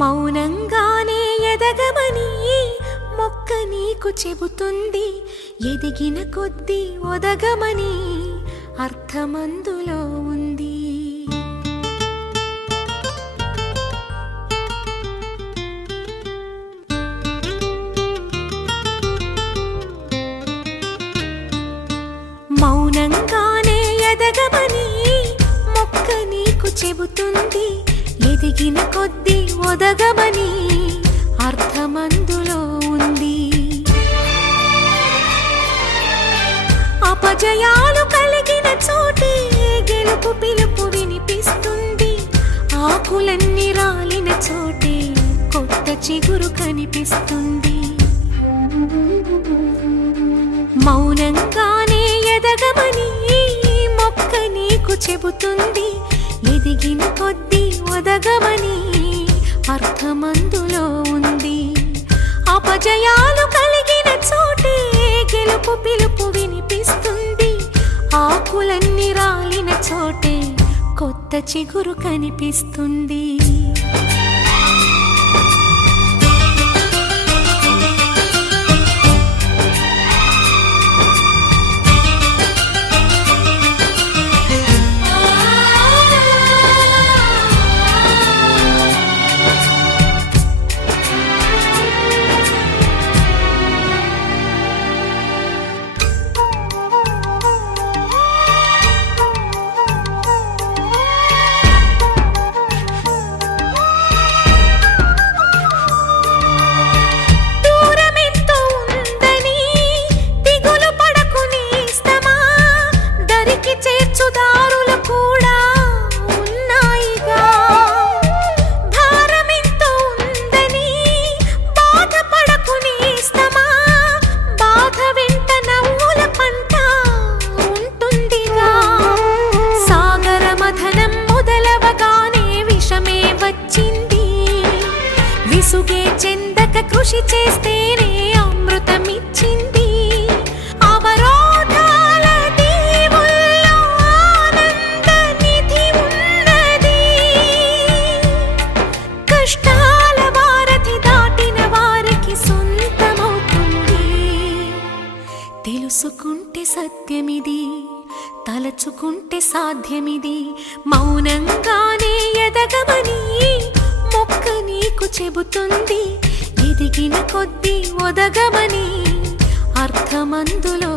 మౌనంగానే ఎదగమని మొక్క నీకు చెబుతుంది. ఎదిగిన కొద్దీ ఒదగమని అర్థమందులో ఉంది. మౌనంగానే ఎదగమని మొక్క నీకు చెబుతుంది. ఎదిగిన కొద్దీ ఒదగమని అర్థమందులో ఉంది. అపజయాలు కలిగిన చోటే గెలుపు పిలుపు వినిపిస్తుంది. ఆకులన్నీ రాలిన చోటే కొత్త చిగురు కనిపిస్తుంది. మౌనంగానే ఎదగమని మొక్క నీకు చెబుతుంది. ఎదిగిన కొద్దీ ఒదగమని అర్థమందులో ఉంది. అపజయాలు కలిగిన చోటే గెలుపు పిలుపు వినిపిస్తుంది. ఆకులన్నీ రాలిన చోటే కొత్త చిగురు కనిపిస్తుంది. విసుగే చెందక కృషి చేస్తేనే అమృతమిచ్చింది. అవరోధాల దీవుల్లో ఆనంద నిధి ఉన్నది. కష్టాల వారధి దాటిన వారికి సొంతమవుతుంది. తెలుసుకుంటే సత్యమిది, తలచుకుంటే సాధ్యమిది. మౌనంగానే ఎదగమని మొక్క నీకు చెబుతుంది. ఎదిగిన కొద్దీ ఒదగమని అర్థమందులో